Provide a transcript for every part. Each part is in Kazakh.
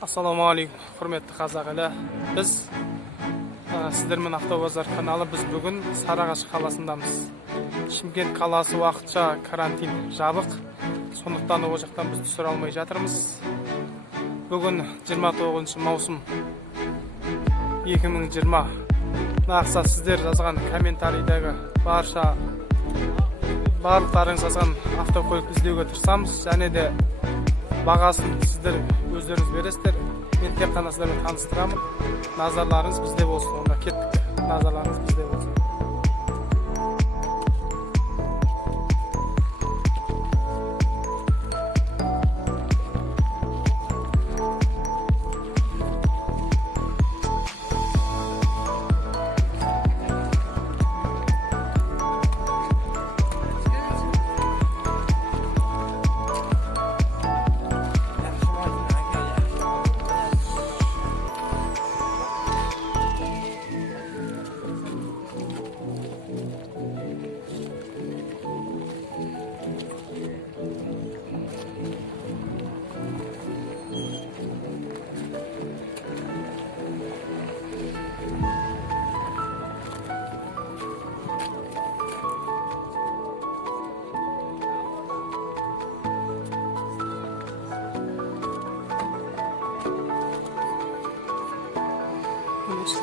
Ассалаумағалейкум, құрметті қазақ елі. Біз сіздермен Автобазар каналы. Біз бүгін Сарыағаш қаласындамыз. Шымкент қаласы уақытша карантин жабық. Сондықтан ол жақтан біз түсіре алмай жатырмыз. Бүгін 29 маусым 2020. Нақса сіздер жазған комментарийдегі барлықтарыңыз жазған автокөлік іздеуге тырысамыз. Және де бағасын сіздер өздеріңіз бересіздер. Мен тек қана сіздермен таныстырамын. Назарларыңыз бізде болсын. Онда кеттік. Назарларыңыз бізде болсын.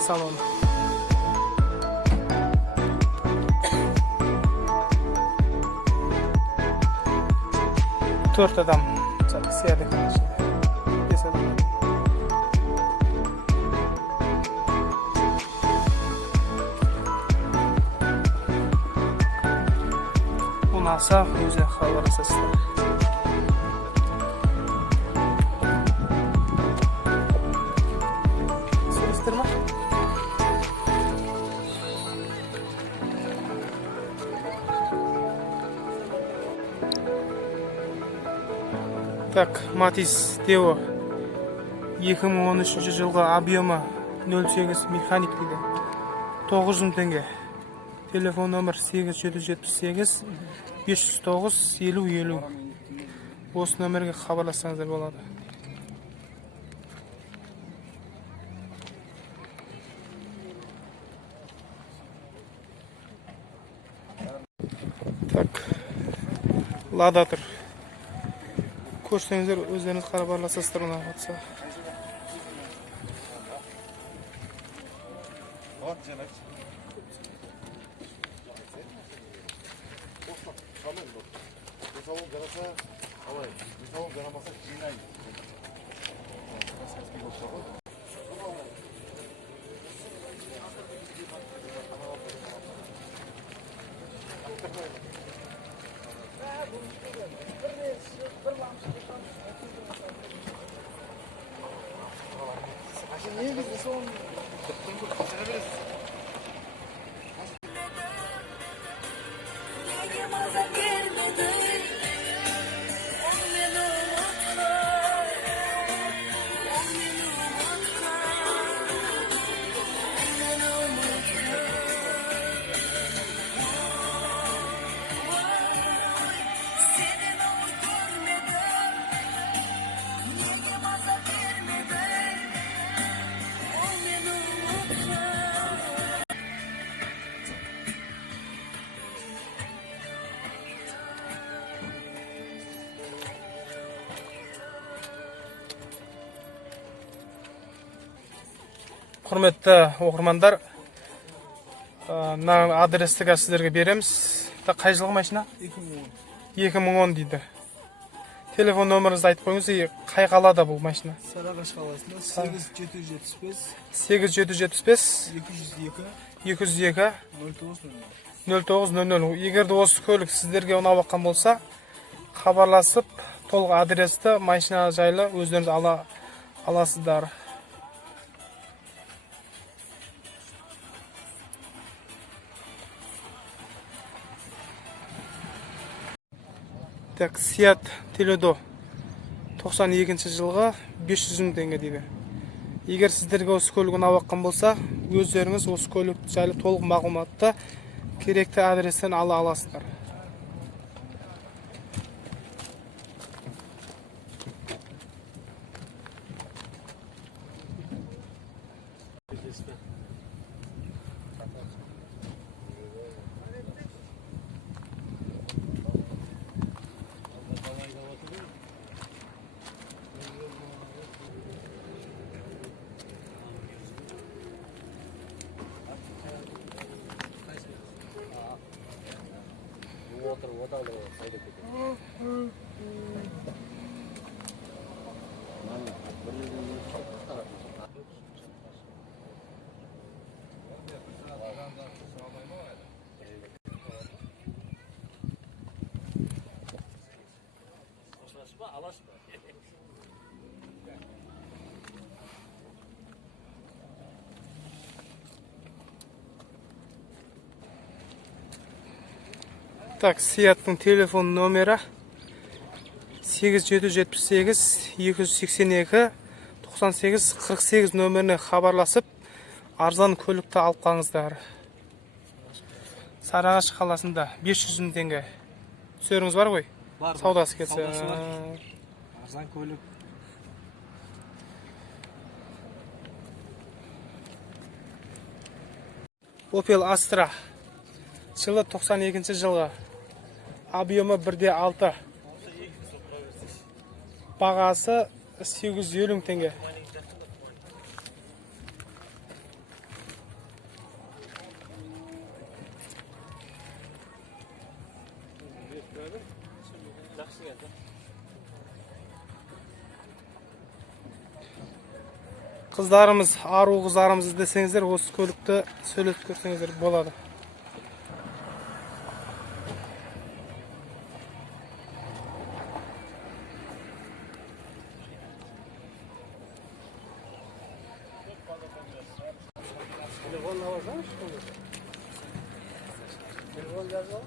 Салон. Төрт адам сияды. Бес адам. Ұнаса өзі хабарласасыздар. Сөйлестер ма? Так, Матис Тео 2013 жылғы объемы 08 механик дейді. 900 теңге. Телефон номер 8778 509 5050. Осы номерге хабарлассаңыздар болады. Так, Лада тұр. Көрсеңіздер өздеріңіз қарап араласасыздар ona қатса. Құрметті оқырмандар, адресті сіздерге береміз. Қай жылғы машина? 2010 дейді. Телефон номеріңізді айтып қойыңыз, қай қалада бұл машина? Сарыағаш қаласында 8775 202 0900. Егерде осы көлік сіздерге ұнап жатқан болса, хабарласып, толық адресті, машина жайлы өздеріңіз аласыздар. Так, Seat Toledo 92 жылғы 500 теңге дейді. Егер сіздерге осы көлік ұнап жатқан болса, өздеріңіз осы көлік жайлы толық мағлұматты керекті адрестен ала аласыздар. Так, Сиаттың телефон номері 8778 282 98 48 нөміріне хабарласып, арзан көлікті алып қалыңыздар. Сарыағаш қаласында 500 мың теңге. Түсеріңіз бар ғой? Бар. Саудасы келсе. Саудасы бар. Арзан көлік. Opel Astra. Жылы 92 жылғы. Объемы 1,6. Бағасы 850 мың теңге. Қыздарымыз, ару қыздарымыз іздесеңіздер, осы көлікті сөйлетіп көрсеңіздер болады. Telefon alacağım mı? Telefon yazalım.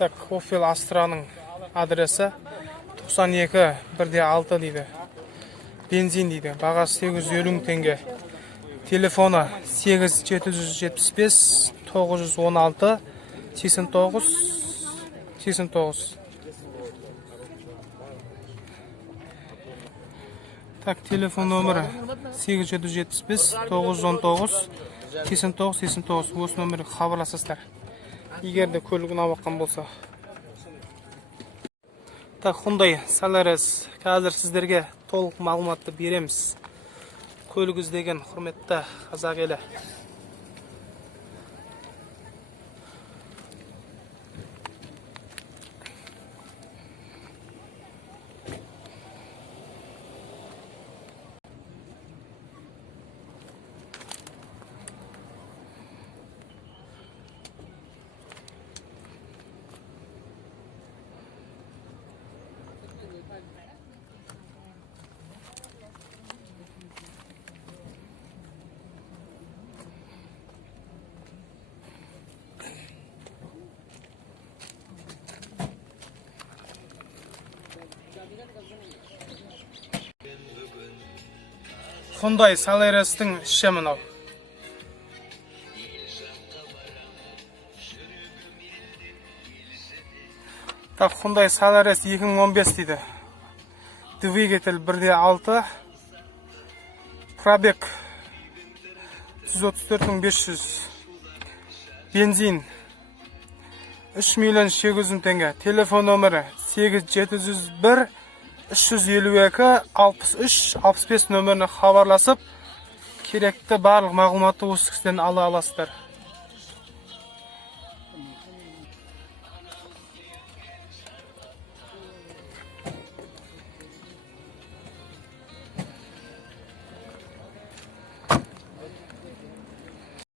Так, Opel Astra'ның адресі 92 1,6 дейді. Бензин дейді. Бағасы 850 мың теңге. Телефоны 8775 916 89 89. Так, телефон номері 8775 919 89 89. Осы нөмірге хабарласасыздар. Егер де көлігін алып болса. Так, Hyundai Solaris. Қазір сіздерге толық мағлұматты береміз. Көлік іздеген құрметті қазақ елі. Hyundai Solaris'tің іші мынау. Так, Hyundai Solaris 2015 дейді. Двигатель 1,6. Пробег 134 500. Бензин 3 миллион 800 мың теңге. Телефон номері 8701 352 63 65 нөміріне хабарласып, керекті барлық мағлұматты осы кісіден ала аласыздар.